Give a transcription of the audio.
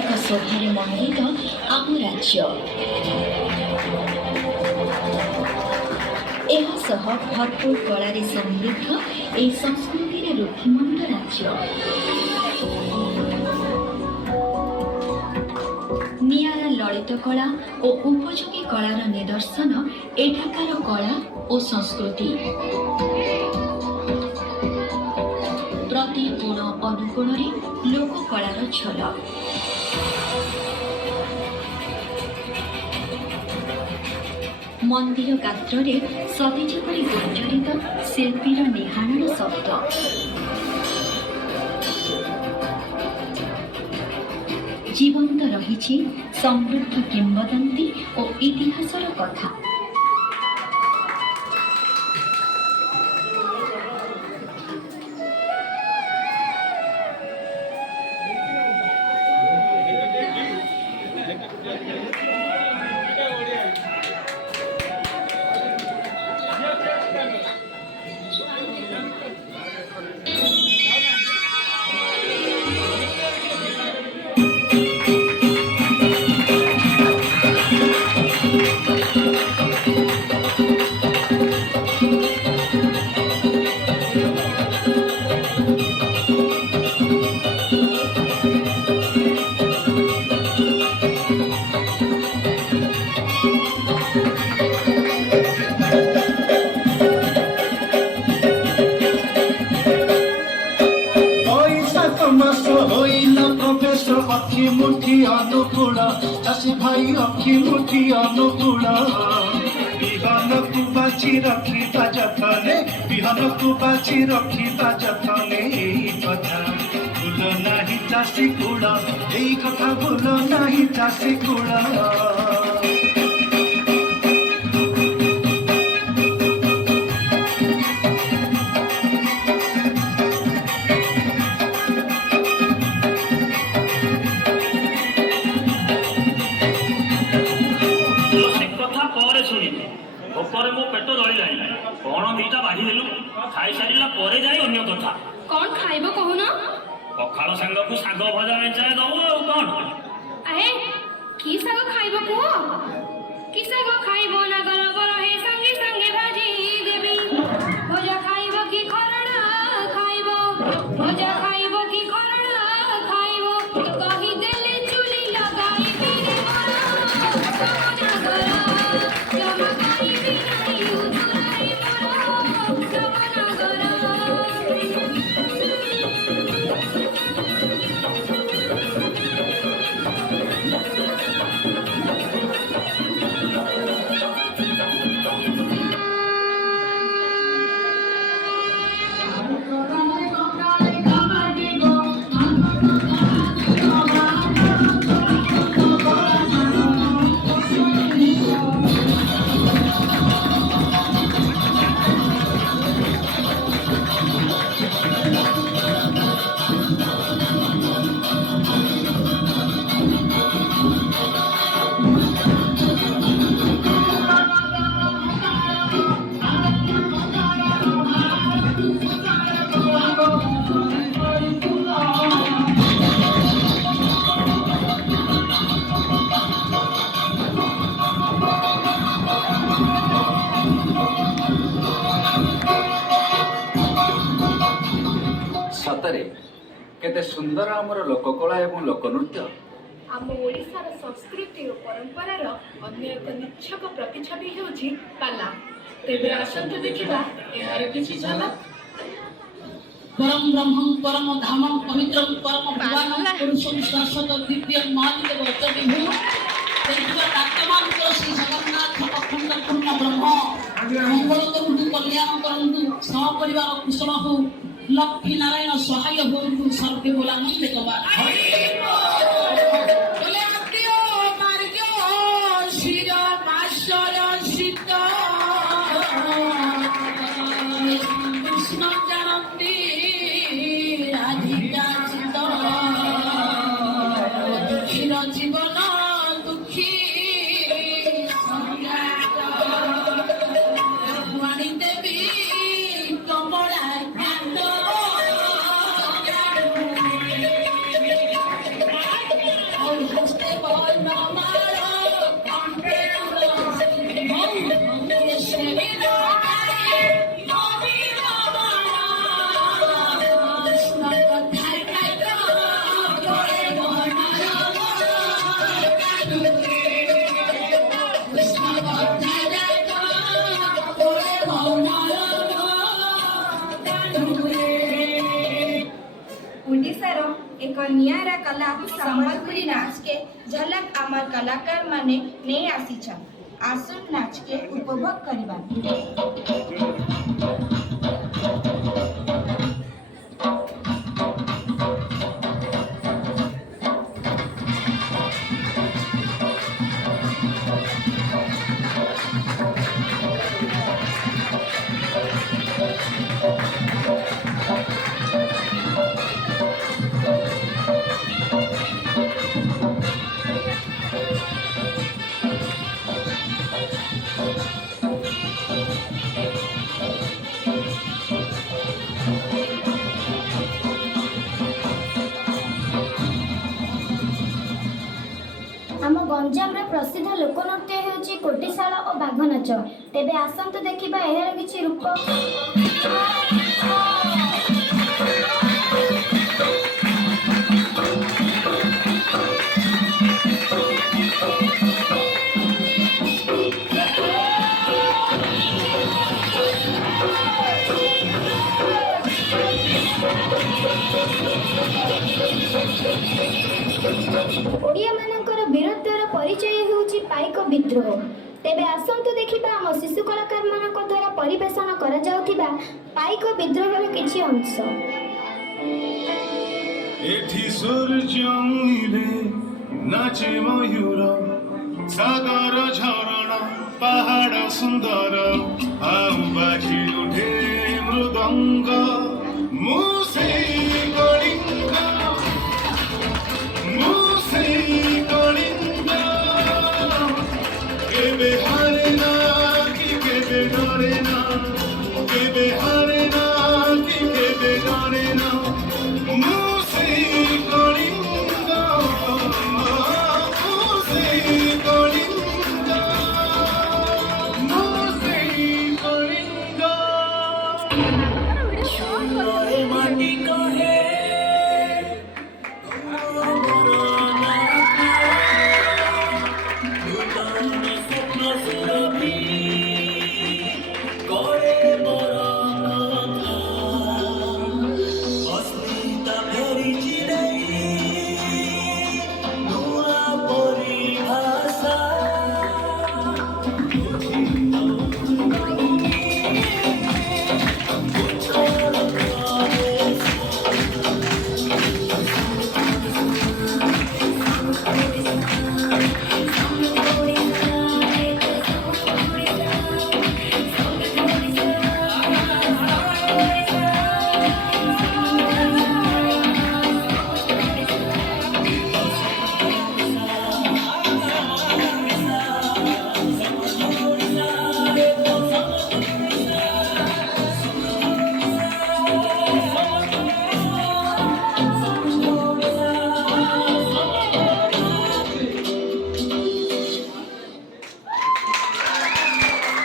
ଶୋଭାରେ ମଣ୍ଡିତ ଆମ ରାଜ୍ୟ। ଏହା ସହ ଭରପୁର କଳାରେ ସମୃଦ୍ଧ ଏହି ସଂସ୍କୃତିରେ ରୁଦ୍ଧିମନ୍ତ ରାଜ୍ୟ। ନିଆରା ଲଳିତ କଳା ଓ ଉପଯୋଗୀ କଳାର ନିଦର୍ଶନ ଏଠାକାର କଳା ଓ ସଂସ୍କୃତି। ପ୍ରତି କୋଣ ଅନୁକୋଣରେ ଲୋକକଳାର ଝଲକ। ମନ୍ଦିର ଗାତ୍ରରେ ସତେଜ ପରି ଗୁଞ୍ଜରିତ ଶିଳ୍ପୀର ନିହାଣର ଶବ୍ଦ। ଜୀବନ୍ତ ରହିଛି ସମୃଦ୍ଧ କିମ୍ବଦନ୍ତୀ ଓ ଇତିହାସର କଥା। अखी मुठी अनुकूल चाषी भाई अखी मुठी अनुकूल बिहन को बाची रखिता जतने बिहन को बाची रखिता जतने कथा भूल नाही चाषी कूल यही कथा भूल नाही चाषी कूल। भोकर मो पेट जलिला कौन दीटा बाढ़ी देलु खाई सारा पर जाए अन्य कथा कौन खाइब कहून पखाड़ सांग को साग भजा मेचाए दबु आ कौन अहे की साग खाइब कुह की साग खाइब ना गरब रहे संगे संगे भाजी देवी भजा खाइब की खरड़ा खाइब भजा खाइब की खरड़ा खाइब कही देले चुली लगाई फिरे मरा जमा खाइबी नहीं उजुराई मरा जमा गरा। सतरे केते सुंदर आमर लोककला एवं लोकनृत्य आम ओडिशार संस्कृति और परंपरार अन्य एक निच्छक प्रतिछवि हेउछि पाला। तेबे आसंतु देखिबा एहार किछि झलक। परम ब्रह्मं परम धामं पवित्रं परम भगवानं पुरुषं शाश्वत दिव्यं मालिक वचने भूम देखिबा तात्मांतर श्री जगन्नाथ अखंड पूर्ण ब्रह्म मंगल करंतु कल्याण करंतु सपरिवार कुशल हो लक्ष्मी नारायण सहाय होंतु सर्वे बोला नंदे कबा बोले हत्यो मार्गो शिर माशर सीत कृष्ण जानती राधिका चित दुखीर जीवन दुखी वाणी देवी कमला हस्ते बोल मारो कंठे ओडिशार एक नियारा कला संबलपुरी नाच के झलक आमर कलाकार माने नहीं आसीछन। आसुन नाच के उपभोग करिबा। आम गंजाम प्रसिद्ध लोकनृत्य होची कोटिशाला और बाघ नाच। तेबे आसंतु देखिबा एहार किछि रूप। ओडिया मानकर वीरत्वर परिचय होउची पाइक विद्रोह। तेबे आसंतु देखिबा आम शिशु कलाकार मानक द्वारा परिवेषण करा जाउथिबा पाइक विद्रोहर किछि अंश। एठी सूर्यले नाचे मयूर सागर झरणा पहाड़ सुंदर आउ बाजी उठे मृदंग मुसे